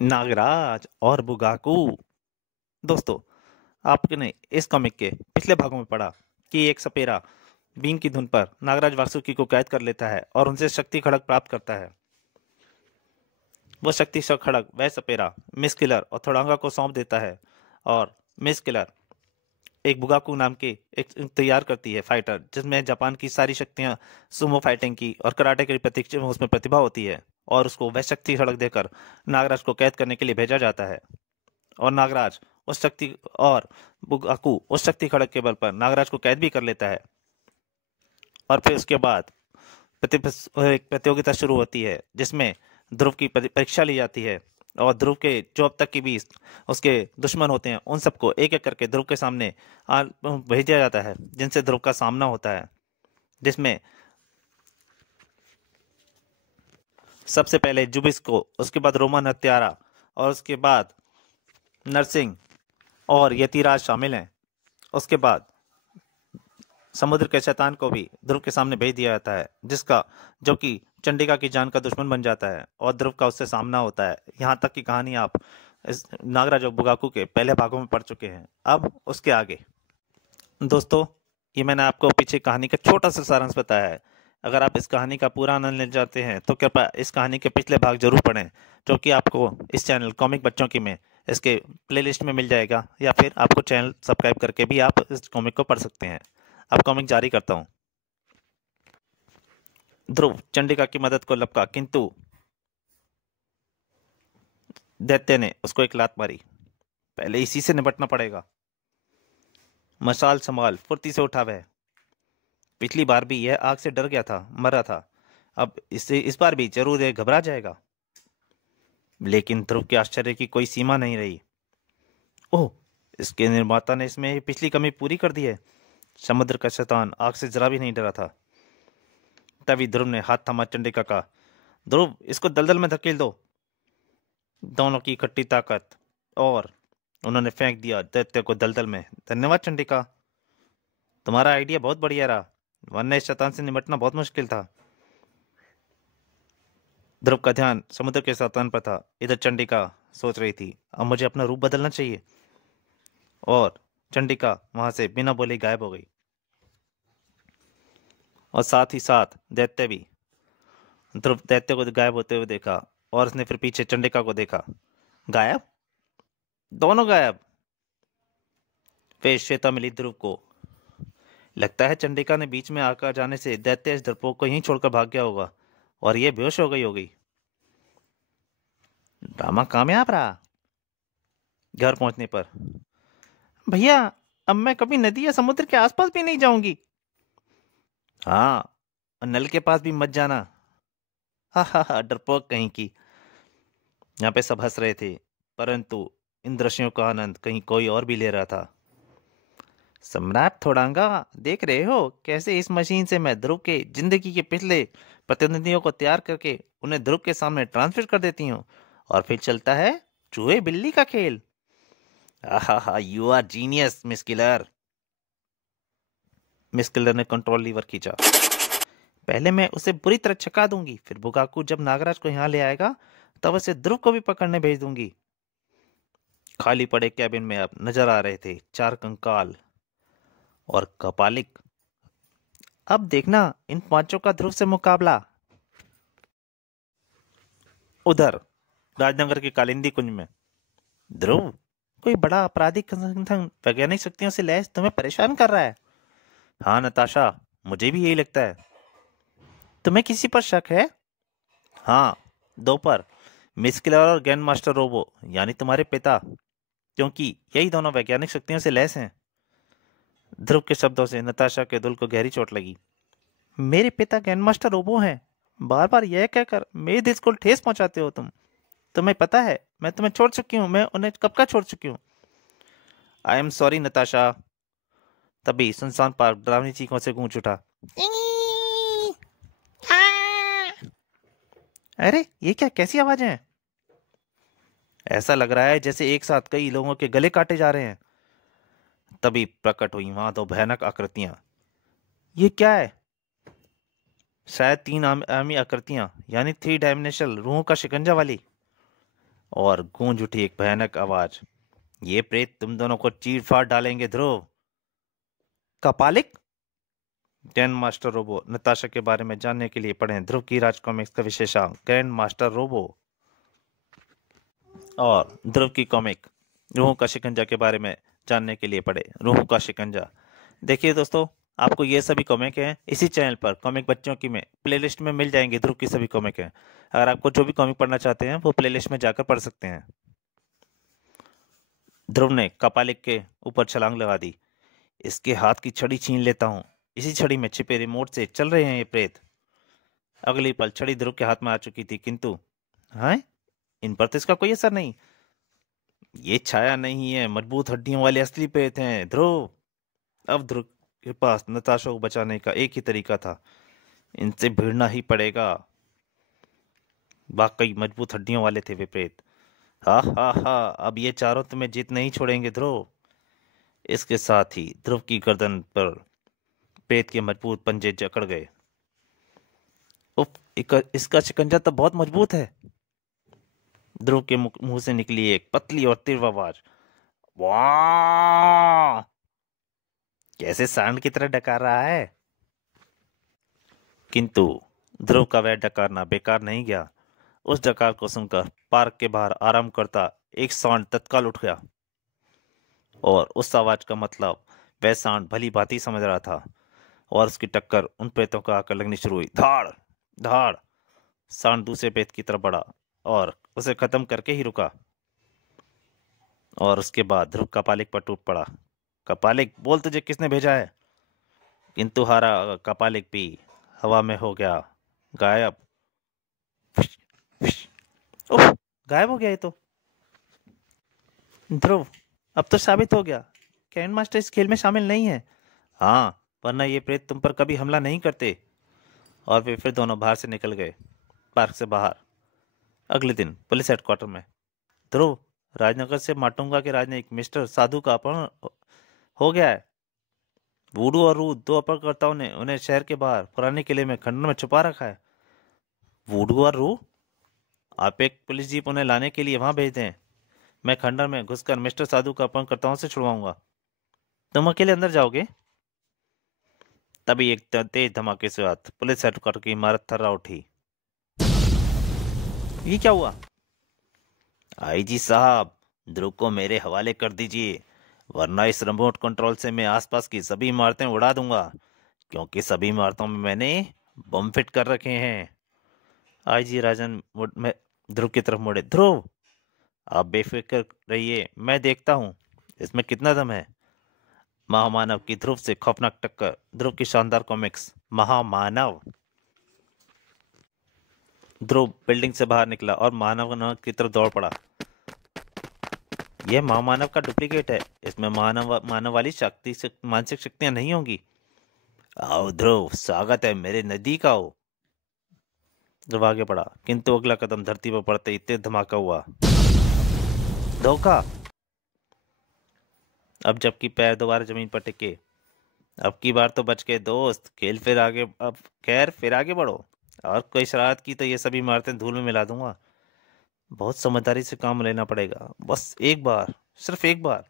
नागराज और बुगाकू। दोस्तों, आपने इस कॉमिक के पिछले भागों में पढ़ा कि एक सपेरा बीन की धुन पर नागराज वासुकी को कैद कर लेता है और उनसे शक्ति खड़ग प्राप्त करता है। वो शक्ति खड़ग वह सपेरा मिस किलर और थोड़ांगा को सौंप देता है और मिस किलर एक बुगाकू नाम की एक तैयार करती है फाइटर, जिसमें जापान की सारी शक्तियां, सुमो फाइटिंग की और कराटे की उसमें प्रतिभा होती है। और उसको वह शक्ति खड़ग देकर नागराज को कैद करने के लिए भेजा जाता है। और नागराज उस शक्ति और बुगाकू उस शक्ति खड़ग के बल पर नागराज को कैद भी कर लेता है। और फिर उसके बाद एक प्रतियोगिता शुरू होती है, जिसमें ध्रुव की परीक्षा ली जाती है। और ध्रुव के जो अब तक के 20 उसके दुश्मन होते हैं, उन सबको एक एक करके ध्रुव के सामने भेजा जाता है, जिनसे ध्रुव का सामना होता है। जिसमें सबसे पहले जुबिस को, उसके बाद रोमन हत्यारा, और उसके बाद नरसिंह और यतिराज शामिल हैं। उसके बाद समुद्र के शैतान को भी ध्रुव के सामने भेज दिया जाता है, जो कि चंडिका की जान का दुश्मन बन जाता है और ध्रुव का उससे सामना होता है। यहाँ तक की कहानी आप इस नागराज और बुगाकू के पहले भागों में पढ़ चुके हैं। अब उसके आगे दोस्तों, ये मैंने आपको पीछे कहानी का छोटा सा सारांश बताया है। अगर आप इस कहानी का पूरा आनंद लेना चाहते हैं तो कृपया इस कहानी के पिछले भाग जरूर पढ़ें, जो कि आपको इस चैनल कॉमिक बच्चों की में इसके प्लेलिस्ट में मिल जाएगा, या फिर आपको चैनल सब्सक्राइब करके भी आप इस कॉमिक को पढ़ सकते हैं। अब कॉमिक जारी करता हूँ। ध्रुव चंडिका की मदद को लपका, किंतु दैत्य ने उसको एक लात मारी। पहले इसी से निपटना पड़ेगा। मशाल संभाल, फुर्ती से उठा वह। पिछली बार भी यह आग से डर गया था, मर रहा था। अब इस बार भी जरूर यह घबरा जाएगा। लेकिन ध्रुव के आश्चर्य की कोई सीमा नहीं रही। ओह, इसके निर्माता ने इसमें पिछली कमी पूरी कर दी है। समुद्र का शैतान आग से जरा भी नहीं डरा था। तभी ध्रुव ने हाथ थामा चंडिका का। ध्रुव, इसको दलदल में धकेल दो। दोनों की इकट्ठी ताकत, और उन्होंने फेंक दिया दैत्य को दलदल में। धन्यवाद चंडिका, तुम्हारा आइडिया बहुत बढ़िया रहा, वरना इस शैतान से निपटना बहुत मुश्किल था। ध्रुव का ध्यान समुद्र के शैतान पर था। इधर चंडिका सोच रही थी, अब मुझे अपना रूप बदलना चाहिए। और चंडिका वहां से बिना बोले गायब हो गई, और साथ ही साथ दैत्य भी। ध्रुव दैत्य को गायब होते हुए देखा, और उसने फिर पीछे चंडिका को देखा। गायब? दोनों गायब। फिर श्वेता मिली ध्रुव को। लगता है चंडिका ने बीच में आकर जाने से दैत्य इस डरपोक को यहीं छोड़कर भाग गया होगा, और ये बेहोश हो गई होगी। ड्रामा कामयाब रहा। घर पहुंचने पर, भैया, अब मैं कभी नदी या समुद्र के आसपास भी नहीं जाऊंगी। हाँ, और नल के पास भी मत जाना। हा हा हा, डरपोक कहीं की। यहाँ पे सब हंस रहे थे, परंतु इन दृश्यों का आनंद कहीं कोई और भी ले रहा था। सम्राट थोड़ांगा, देख रहे हो कैसे इस मशीन से मैं ध्रुव के जिंदगी के पिछले प्रतिनिधियों को तैयार करके उन्हें ध्रुव के सामने ट्रांसफर कर देती हूँ, और फिर चलता है चूहे बिल्ली का खेल। Aha, you are genius miss killer. Miss killer ने कंट्रोल लीवर खींचा। पहले मैं उसे बुरी तरह छका दूंगी, फिर बुगाकू जब नागराज को यहाँ ले आएगा तब उसे ध्रुव को भी पकड़ने भेज दूंगी। खाली पड़े कैबिन में अब नजर आ रहे थे 4 कंकाल और कपालिक। अब देखना इन 5 का ध्रुव से मुकाबला। उधर राजनगर की कालिंदी कुंज में, ध्रुव, कोई बड़ा आपराधिक संगठन वैज्ञानिक शक्तियों से लैस तुम्हें परेशान कर रहा है। हाँ नताशा, मुझे भी यही लगता है। तुम्हें किसी पर शक है? हाँ, 2 पर, मिस किलर और ग्रैंड मास्टर रोबो, यानी तुम्हारे पिता, क्योंकि यही दोनों वैज्ञानिक शक्तियों से लैस हैं। ध्रुव के शब्दों से नताशा के दिल को गहरी चोट लगी। मेरे पिता ग्रैंड मास्टर रोबो हैं? बार बार यह कहकर मेरे दिल को ठेस पहुंचाते हो तुम। तुम्हें पता है मैं तुम्हें छोड़ चुकी हूँ, मैं उन्हें कब का छोड़ चुकी हूँ। I am sorry Natasha. तभी सुनसान पार्क डरावनी चीखों से गूंज उठा। अरे ये क्या, कैसी आवाजें हैं? ऐसा लग रहा है जैसे एक साथ कई लोगों के गले काटे जा रहे हैं। तभी प्रकट हुई वहां 2 भयानक आकृतियां। ये क्या है? शायद 3 आयामी आकृतियां, यानी 3 डायमेंशनल रूहों का शिकंजा वाली। और गूंज उठी एक भयानक आवाज, ये प्रेत तुम दोनों को चीर फाड़ डालेंगे ध्रुव। कपालिक। ग्रैंड मास्टर रोबो नताशा के बारे में जानने के लिए पढ़ें ध्रुव की राज कॉमिक्स का विशेषांक ग्रैंड मास्टर रोबो। और ध्रुव की कॉमिक रूहों का शिकंजा के बारे में जानने के लिए पढ़े रूहों का शिकंजा। देखिए दोस्तों, आपको ये सभी कॉमिक हैं इसी चैनल पर कॉमिक बच्चों की में प्लेलिस्ट में मिल जाएंगे। ध्रुव की सभी कॉमिक हैं। अगर आपको जो भी कॉमिक पढ़ना चाहते हैं वो प्लेलिस्ट में जाकर पढ़ सकते हैं। ध्रुव ने कपालिक के ऊपर छलांग लगा दी। इसके हाथ की छड़ी छीन लेता हूँ। इसी छड़ी में छिपे रिमोट से चल रहे हैं ये प्रेत। अगली पल छड़ी ध्रुव के हाथ में आ चुकी थी, किंतु हाँ, इन पर तो इसका कोई असर नहीं। ये छाया नहीं है, मजबूत हड्डियों वाले असली प्रेत हैं ध्रुव। अब ध्रुव के पास नताशा को बचाने का एक ही तरीका था, इनसे भिड़ना ही पड़ेगा। वाकई मजबूत हड्डियों वाले थे वे प्रेत। हा हा हा, अब ये चारों तुम्हें जीत नहीं छोड़ेंगे ध्रुव। इसके साथ ही ध्रुव की गर्दन पर प्रेत के मजबूत पंजे जकड़ गए। उफ, इसका शिकंजा तो बहुत मजबूत है। ध्रुव के मुंह से निकली एक पतली और तीव्र आवाज, वाह! कैसे सांड की तरह डकार रहा है। किंतु ध्रुव का वह डकारना बेकार नहीं गया। उस डकार को सुनकर पार्क के बाहर आराम करता एक सांड तत्काल उठ गया और उस आवाज का मतलब वह सांड भली भांति समझ रहा था और उसकी टक्कर उन प्रेतों को आकर लगनी शुरू हुई। धाड़ धाड़। सांड दूसरे प्रेत की तरफ बढ़ा और उसे खत्म करके ही रुका। और उसके बाद ध्रुव कपालिक पर टूट पड़ा। कपालिक, बोल तुझे किसने भेजा है। किंतु हारा कपालिक भी हवा में हो गया गायब। उफ, गायब हो गया ये तो। ध्रुव, अब तो साबित हो गया ग्रैंड मास्टर इस खेल में शामिल नहीं है। हाँ, वरना ये प्रेत तुम पर कभी हमला नहीं करते। और वे फिर दोनों बाहर से निकल गए, पार्क से बाहर। अगले दिन पुलिस हेडक्वार्टर में ध्रुव, राजनगर से माटुंगा के राजनयिक मिस्टर साधु का अपहरण हो गया है। वूडू और रू, दो अपहरणकर्ताओं ने उन्हें शहर के बाहर पुराने किले में खंडर में छुपा रखा है। वूडू और रू? आप एक पुलिस जीप उन्हें लाने के लिए वहां भेज दें। मैं खंडर में घुसकर मिस्टर साधु का अपहरणकर्ताओं से छुड़वाऊंगा। तुम अकेले अंदर जाओगे? तभी एक तेज धमाके से साथ पुलिस हेडक्वार्टर की इमारत थर्रा उठी। ये क्या हुआ? आईजी साहब, ध्रुव को मेरे हवाले कर दीजिए, वरना इस रिमोट कंट्रोल से मैं आसपास की सभी इमारतें उड़ा दूंगा, क्योंकि सभी इमारतों में मैंने बम फिट कर रखे हैं। आईजी राजन में ध्रुव की तरफ मुड़े। ध्रुव, आप बेफिक्र रहिए, मैं देखता हूँ इसमें कितना दम है। महामानव की ध्रुव से खौफनाक टक्कर। ध्रुव की शानदार कॉमिक्स महामानव। ध्रुव बिल्डिंग से बाहर निकला और महामानव की तरफ दौड़ पड़ा। यह महामानव का डुप्लीकेट है। इसमें मानव वाली शक्ति से मानसिक शक्तियां नहीं होंगी। आओ ध्रुव, स्वागत है, मेरे नजदीक आओ। ध्रुव आगे बढ़ा, किंतु अगला कदम धरती पर पड़ते ही तेज धमाका हुआ। धोखा। अब जबकि पैर दोबारा जमीन पर टिके। अब की बार तो बच गए दोस्त, खेल फिर आगे। अब खैर, फिर आगे बढ़ो। और कोई शरारत की तो ये सभी इमारतें धूल में मिला दूंगा। बहुत समझदारी से काम लेना पड़ेगा, बस एक बार, सिर्फ एक बार।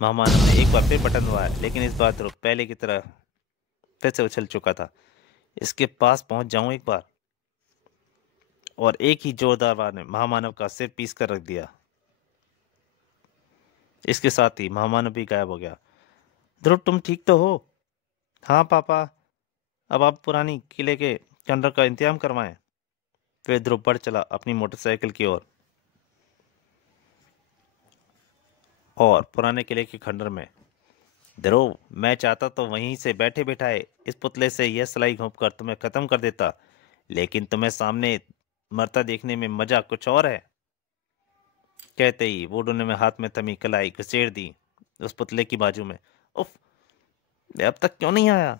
महामानव ने एक बार फिर बटन दबाया, लेकिन इस बार ध्रुव पहले की तरह फिर से उछल चुका था। इसके पास पहुंच जाऊं एक बार। और एक ही जोरदार वार ने महामानव का सिर पीस कर रख दिया। इसके साथ ही महामानव भी गायब हो गया। ध्रुव, तुम ठीक तो हो? हाँ पापा, अब आप पुरानी किले के खंडर का इंतजाम करवाएं। फिर ध्रुव बढ़ चला अपनी मोटरसाइकिल की ओर और पुराने किले के खंडर में। ध्रुव, मैं चाहता तो वहीं से बैठे बैठाए इस पुतले से यह सलाई घोंपकर तुम्हें खत्म कर देता, लेकिन तुम्हें सामने मरता देखने में मजा कुछ और है। कहते ही वुडू ने हाथ में थमी कलाई घसेड़ दी उस पुतले की बाजू में। उफ, ये अब तक क्यों नहीं आया?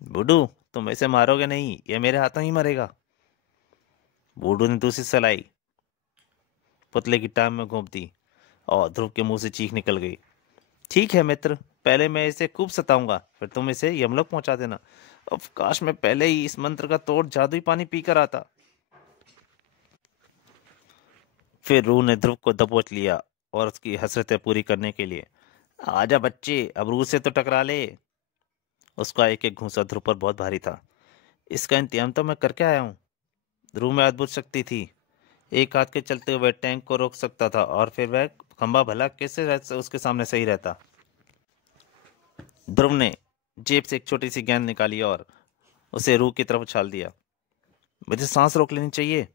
वुडू, तुम इसे मारोगे नहीं, ये मेरे हाथों ही मरेगा। वुडू ने दूसरी सलाई पुतले की टांग में घोंप दी और ध्रुव के मुंह से चीख निकल गई। ठीक है मित्र, पहले मैं इसे खूब सताऊंगा, फिर तुम इसे यमलोक पहुंचा देना। अब काश मैं पहले ही इस मंत्र का तोड़ जादुई पानी पीकर आता। फिर रूह ने ध्रुव को दबोच लिया और उसकी हसरतें पूरी करने के लिए, आजा बच्चे, अब रूह से तो टकरा ले। उसका एक एक घूंसा ध्रुव पर बहुत भारी था। इसका इंतजाम तो मैं करके आया हूँ। ध्रुव में अद्भुत शक्ति थी। एक हाथ के चलते हुए टैंक को रोक सकता था, और फिर वह खंबा भला कैसे उसके सामने सही रहता। ध्रुव ने जेब से एक छोटी सी गेंद निकाली और उसे रूह की तरफ उछाल दिया। मुझे सांस रोक लेनी चाहिए।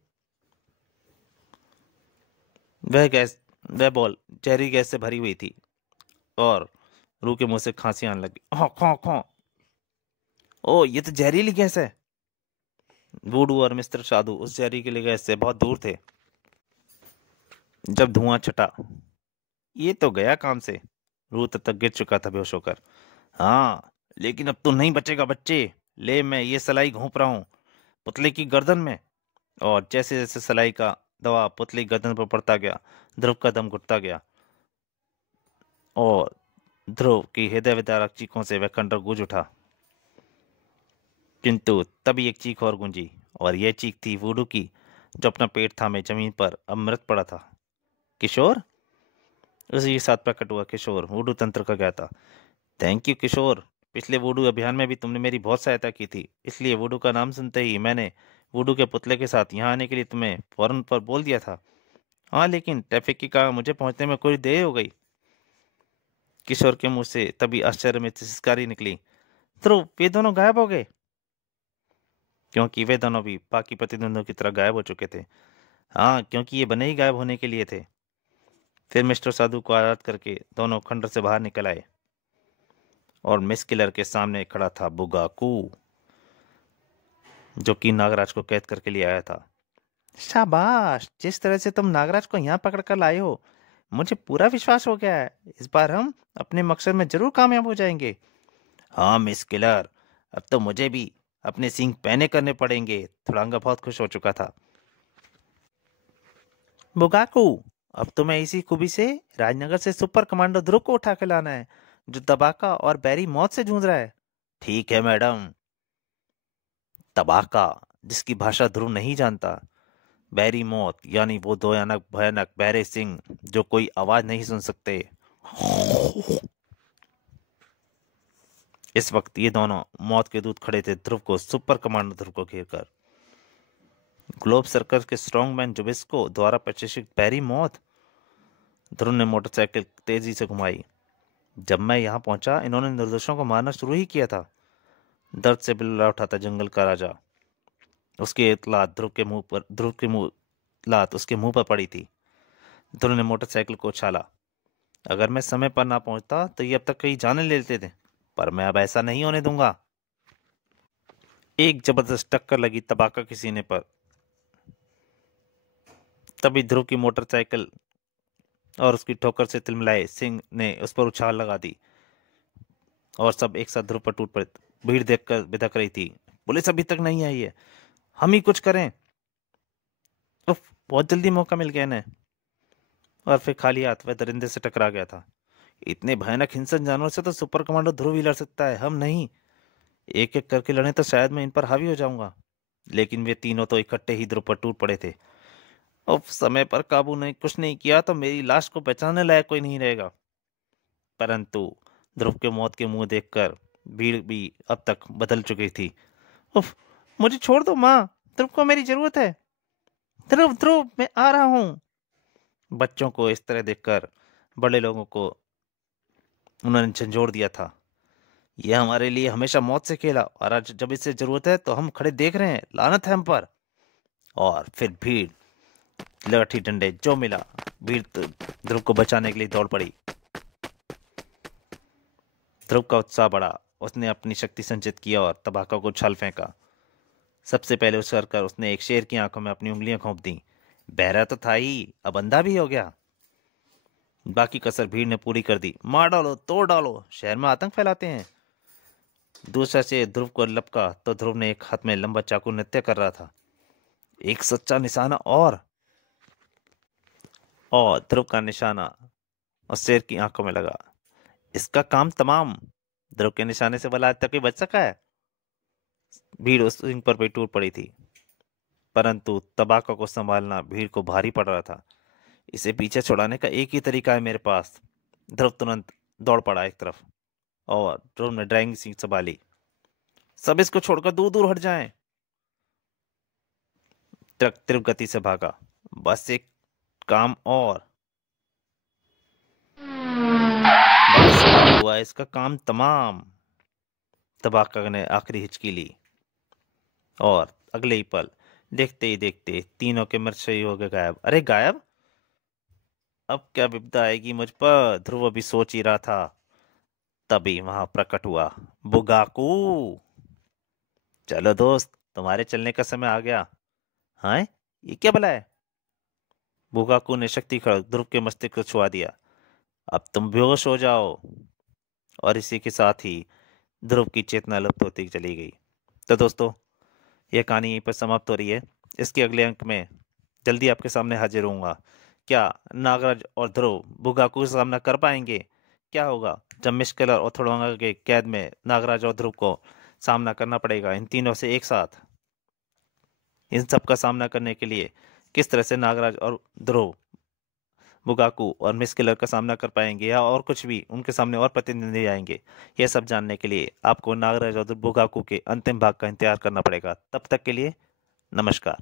वह बॉल जहरी गैस से भरी हुई थी और रूह के मुंह से खांसी आने लगी। खौ खौ। ओ, ये तो जहरीली गैस है। वुडू और मिस्टर साधु उस जहरीली गैस से बहुत दूर थे। जब धुआं छटा, ये तो गया काम से। रूह तब तक गिर चुका था बेहोश होकर। हाँ, लेकिन अब तो नहीं बचेगा बच्चे। ले, मैं ये सलाई घोंप रहा हूँ पुतले की गर्दन में। और जैसे जैसे सलाई का दवा पुतली गर्दन पर पड़ता गया, ध्रुव का दम घुटता गया और ध्रुव की हृदय विदारक चीखों से वह खंडर गूंज उठा। किंतु तभी एक चीख और गूंजी, और यह चीख थी वुडू की, जो अपना पेट थामे जमीन पर अब मृत पड़ा था। किशोर। उसी के साथ प्रकट हुआ किशोर, वुडू तंत्र का ज्ञाता। थैंक यू किशोर, पिछले वुडू अभियान में भी तुमने मेरी बहुत सहायता की थी, इसलिए वुडू का नाम सुनते ही मैंने वुडू के पुतले के साथ यहाँ आने के लिए तुम्हें फौरन पर बोल दिया था। हाँ, लेकिन ट्रैफिक की कारण मुझे पहुंचने में कोई देर हो गई। किशोर के मुंह से तभी आश्चर्य में सिसकारी निकली। ध्रुव, वे दोनों गायब हो गए। क्योंकि वे दोनों भी बाकी प्रतिद्वंद्वियों की तरह गायब हो चुके थे। हाँ, क्योंकि ये बने ही गायब होने के लिए थे। फिर मिस्टर साधु को आजाद करके दोनों खंडर से बाहर निकल आए और मिस किलर के सामने खड़ा था बुगाकू, जो कि नागराज को कैद करके लिए आया था। शाबाश, जिस तरह से तुम नागराज को यहाँ पकड़ कर लाए हो, मुझे पूरा विश्वास हो गया है इस बार हम अपने मकसद में जरूर कामयाब हो जाएंगे। हाँ मिस किलर, अब तो मुझे भी अपने सींग पहने करने पड़ेंगे। थुड़ांगा बहुत खुश हो चुका था। बुगाकू, अब तुम्हें इसी खूबी से राजनगर से सुपर कमांडो ध्रुव को उठा के लाना है, जो तबाका और बैरी मौत से जूझ रहा है। ठीक है मैडम। तबाका, जिसकी भाषा ध्रुव नहीं जानता। बैरी मौत, यानी वो दो भयानक भयानक बहरे सिंह जो कोई आवाज नहीं सुन सकते। इस वक्त ये दोनों मौत के दूत खड़े थे ध्रुव को, सुपर कमांडो ध्रुव को घेर कर। ग्लोब सर्कस के स्ट्रॉन्गमैन जुबिस्को द्वारा प्रशिक्षित बैरी मौत। ध्रुव ने मोटरसाइकिल तेजी से घुमाई। जब मैं यहाँ पहुंचा, इन्होंने निर्दोषों को मारना शुरू ही किया था। दर्द से बिलरा उठा था जंगल का राजा। उसकी एक लात उसके मुंह पर पड़ी थी। ध्रुव ने मोटरसाइकिल को उछाला। अगर मैं समय पर ना पहुंचता तो ये अब तक कई जाने ले लेते थे, पर मैं अब ऐसा नहीं होने दूंगा। एक जबरदस्त टक्कर लगी तबाका के सीने पर। तभी ध्रुव की मोटरसाइकिल और उसकी ठोकर से तिलमिलाए सिंह ने उस पर उछाल लगा दी और सब एक साथ ध्रुव पर टूट पड़े। भीड़ देखकर बिदक रही थी। पुलिस अभी तक नहीं आई है, हम ही कुछ करें। उफ, बहुत जल्दी मौका मिल गया इन्हें। और फिर खाली हाथ वह दरिंदे से टकरा गया था। इतने भयानक हिंसक जानवर से तो सुपर कमांडो ध्रुव ही लड़ सकता है, हम नहीं। एक एक करके लड़े तो शायद मैं इन पर हावी हो जाऊंगा, लेकिन वे तीनों तो इकट्ठे ही ध्रुव पर टूट पड़े थे। उफ, समय पर काबू नहीं कुछ नहीं किया तो मेरी लाश को पहचानने लायक कोई नहीं रहेगा। परंतु ध्रुव के मौत के मुंह देखकर भीड़ भी अब तक बदल चुकी थी। उफ, मुझे छोड़ दो माँ, ध्रुव को मेरी जरूरत है। ध्रुव ध्रुव, मैं आ रहा हूँ। बच्चों को इस तरह देखकर बड़े लोगों को उन्होंने झंझोड़ दिया था। यह हमारे लिए हमेशा मौत से खेला, और आज जब इससे जरूरत है तो हम खड़े देख रहे हैं। लानत है हम पर। और फिर भीड़, लाठी डंडे जो मिला, भीड़ ध्रुव को बचाने के लिए दौड़ पड़ी। ध्रुव का उत्साह बढ़ा। उसने अपनी शक्ति संचित किया और तबाका को उछाल फेंका। सबसे पहले उछल कर उसने एक शेर की आंखों में अपनी उंगलियां घोंप दी। बहरा तो था ही, अब अंधा भी हो गया। बाकी कसर भीड़ ने पूरी कर दी। मार डालो, तोड़ डालो, शहर में आतंक फैलाते हैं। दूसरा से ध्रुव को लपका तो ध्रुव ने एक हाथ में लंबा चाकू नृत्य कर रहा था। एक सच्चा निशाना और ध्रुव का निशाना उस शेर की आंखों में लगा। इसका काम तमाम। ध्रुव के निशाने से भला आज तक कोई बच सका है? भीड़ उस सिंह पर टूट पड़ी थी, परंतु तबाका को संभालना भीड़ को भारी पड़ रहा था। इसे पीछे छुड़ाने का एक ही तरीका है मेरे पास। ध्रुव तुरंत दौड़ पड़ा एक तरफ और ध्रुव ने ड्राइंग सीट संभाली। सब इसको छोड़कर दूर दूर हट जाएं। ट्रक तीव्र गति से भागा। बस एक काम और, बस अब हुआ इसका काम तमाम। तबाका ने आखिरी हिचकी ली और अगले ही पल देखते ही देखते तीनों के मृतशयी हो गए गायब। अरे गायब? अब क्या विपदा आएगी मुझ पर, ध्रुव अभी सोच ही रहा था। तभी वहां प्रकट हुआ बुगाकू। चलो दोस्त, तुम्हारे चलने का समय आ गया। हाँ, ये क्या भला है? बुगाकू ने शक्ति खड़क ध्रुव के मस्तिष्क को छुआ दिया। अब तुम बेहोश हो जाओ। और इसी के साथ ही ध्रुव की चेतना लुप्त होती चली गई। तो दोस्तों, यह कहानी यहीं पर समाप्त हो रही है। इसके अगले अंक में जल्दी आपके सामने हाजिर होऊंगा। क्या नागराज और ध्रुव बुगाकू का सामना कर पाएंगे? क्या होगा जब मिशकेलर और थोड़वांगा के कैद में नागराज और ध्रुव को सामना करना पड़ेगा इन तीनों से एक साथ? इन सब का सामना करने के लिए किस तरह से नागराज और ध्रुव बुगाकू और मिशकेलर का सामना कर पाएंगे, या और कुछ भी उनके सामने और प्रतिद्वंदी आएंगे? यह सब जानने के लिए आपको नागराज और बुगाकू के अंतिम भाग का इंतजार करना पड़ेगा। तब तक के लिए नमस्कार।